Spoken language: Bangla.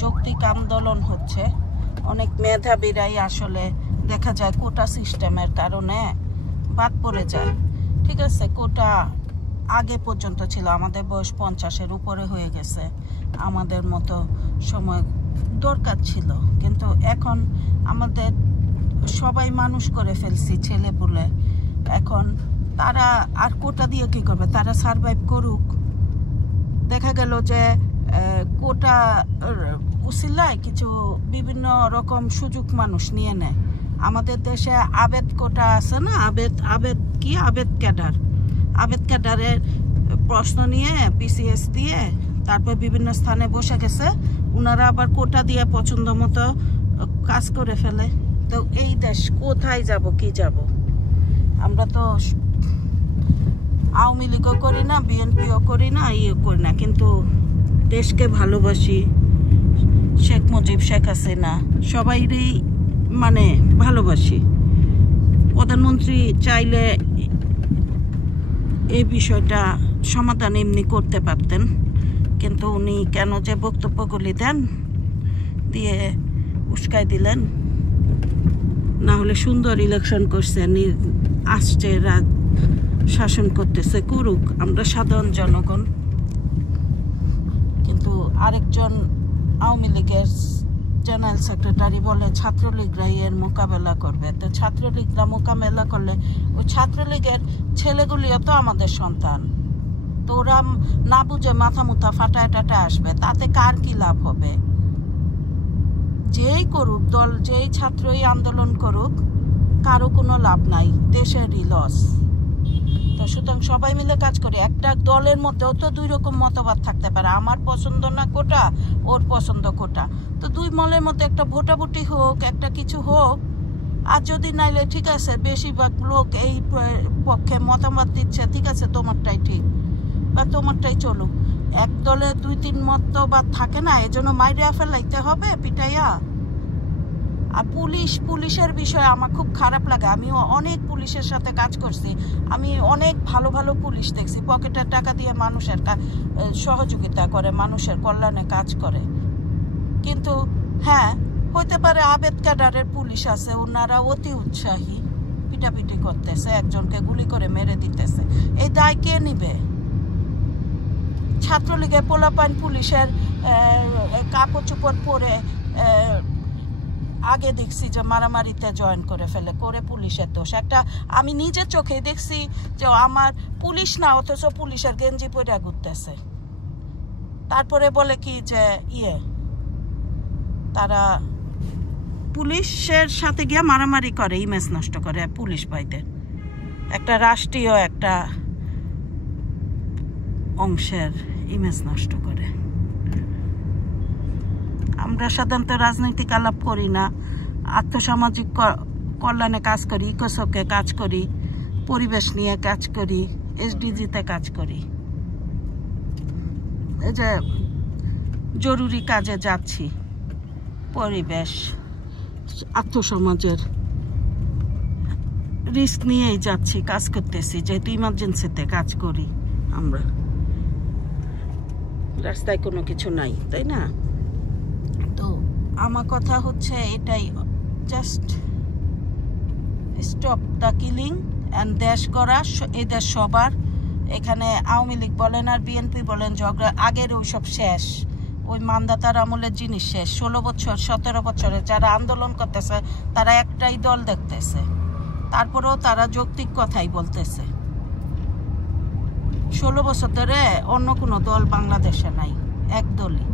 যৌক্তিক আন্দোলন হচ্ছে। অনেক মেধাবীরাই আসলে দেখা যায় কোটা সিস্টেমের কারণে বাদ পড়ে যায়। ঠিক আছে, কোটা আগে পর্যন্ত ছিল, আমাদের বয়স 50-এর উপরে হয়ে গেছে, আমাদের মতো সময় দরকার ছিল। কিন্তু এখন আমাদের সবাই মানুষ করে ফেলছি ছেলেপুলে, এখন তারা আর কোটা দিয়ে কি করবে? তারা সারভাইভ করুক। দেখা গেল যে কোটা উসিলায় কিছু বিভিন্ন রকম সুযোগ মানুষ নিয়ে নেয়। আমাদের দেশে আবেদ কোটা আছে না, আবেদ ক্যাডারের প্রশ্ন নিয়ে পিসিএস দিয়ে তারপর বিভিন্ন স্থানে বসে গেছে, ওনারা আবার কোটা দিয়ে পছন্দ মতো কাজ করে ফেলে। তো এই দেশ কোথায় যাব, কি যাব? আমরা তো আওয়ামী লীগও করি না, বিএনপিও করি না, করি না, কিন্তু দেশকে ভালোবাসি। শেখ মুজিব, শেখ হাসিনা সবাইরই মানে ভালোবাসি। প্রধানমন্ত্রী চাইলে এই বিষয়টা সমাধান এমনি করতে পারতেন, কিন্তু উনি কেন যে বক্তব্যগুলি দেন দিয়ে উস্কাই দিলেন। না হলে সুন্দর ইলেকশন করছে, আসছে, শাসন করতেছে, করুক, আমরা সাধারণ জনগণ। কিন্তু আরেকজন আওয়ামী লীগের জেনারেল সেক্রেটারি বলে ছাত্রলীগরাই এর মোকাবেলা করবে। তো ছাত্রলীগরা মোকাবেলা করলে ওই ছাত্রলীগের ছেলেগুলিও তো আমাদের সন্তান, তো ওরা না বুঝে মাথা মুথা ফাটায় টাটায় আসবে, তাতে কার কি লাভ হবে? যেই করুক দল, যেই ছাত্রই আন্দোলন করুক, কারো কোনো লাভ নাই, দেশেরই লস। তো সুতরাং সবাই মিলে কাজ করি। একটা দলের মধ্যেও তো দুই রকম মতবাদ থাকতে পারে, আমার পছন্দ না কোটা, ওর পছন্দ কোটা, তো দুই মলের মধ্যে একটা ভোটাভুটি হোক, একটা কিছু হোক। আর যদি নাইলে ঠিক আছে, বেশিরভাগ লোক এই পক্ষে মতামত দিচ্ছে, ঠিক আছে তোমারটাই ঠিক বা তোমারটাই চলুক। এক দলে 2-3 মতবাদ থাকে না, এজন্য মাইরিয়া ফেলাইতে হবে পিটাইয়া। আর পুলিশের বিষয়ে আমার খুব খারাপ লাগে। আমি অনেক পুলিশের সাথে কাজ করছি, আমি অনেক ভালো ভালো পুলিশ দেখছি, পকেটের টাকা দিয়ে মানুষের সহযোগিতা করে, মানুষের কল্যাণে কাজ করে। কিন্তু হ্যাঁ, হইতে পারে আবেদ ক্যাডারের পুলিশ আছে, ওনারা অতি উৎসাহী, পিটাপিটি করতেছে, একজনকে গুলি করে মেরে দিতেছে, এই দায় কে নিবে? ছাত্রলীগের পোলাপাইন পুলিশের কাপড় চোপড় পরে আগে দেখছি যে মারামারিতে জয়েন করে ফেলে, করে পুলিশের দোষ। একটা আমি নিজের চোখে দেখছি যে আমার পুলিশ না, অথচ পুলিশের গেঞ্জি পরে ঘুরতেছে। তারপরে বলে কি যে তারা পুলিশের সাথে গিয়ে মারামারি করে, ইমেজ নষ্ট করে পুলিশ ভাইদের, একটা রাষ্ট্রীয় একটা অংশের ইমেজ নষ্ট করে। আমরা সাধারণত রাজনৈতিক আলাপ করি না, আর্থসামাজিক কল্যাণে কাজ করি, ইকোসকে কাজ করি, পরিবেশ নিয়ে কাজ করি, এসডিজিতে কাজ করি। এই যে জরুরি কাজে যাচ্ছি, পরিবেশ আর্থসমাজের রিস্ক নিয়েই যাচ্ছি, কাজ করতেছি, যেহেতু ইমার্জেন্সিতে কাজ করি আমরা। রাস্তায় কোনো কিছু নাই, তাই না? তো আমার কথা হচ্ছে এটাই, just stop the killing and দেশ গড়া। এই দেশ সবার, এখানে আওয়ামী লীগ বলেন আর বিএনপি বলেন, ঝগড়া আগের ওইসব শেষ, ওই মানদাতার আমলের জিনিস শেষ। 16 বছর 17 বছরে যারা আন্দোলন করতেছে তারা একটাই দল দেখতেছে, তারপরেও তারা যৌক্তিক কথাই বলতেছে। 16 বছর ধরে অন্য কোনো দল বাংলাদেশে নাই, এক দলই।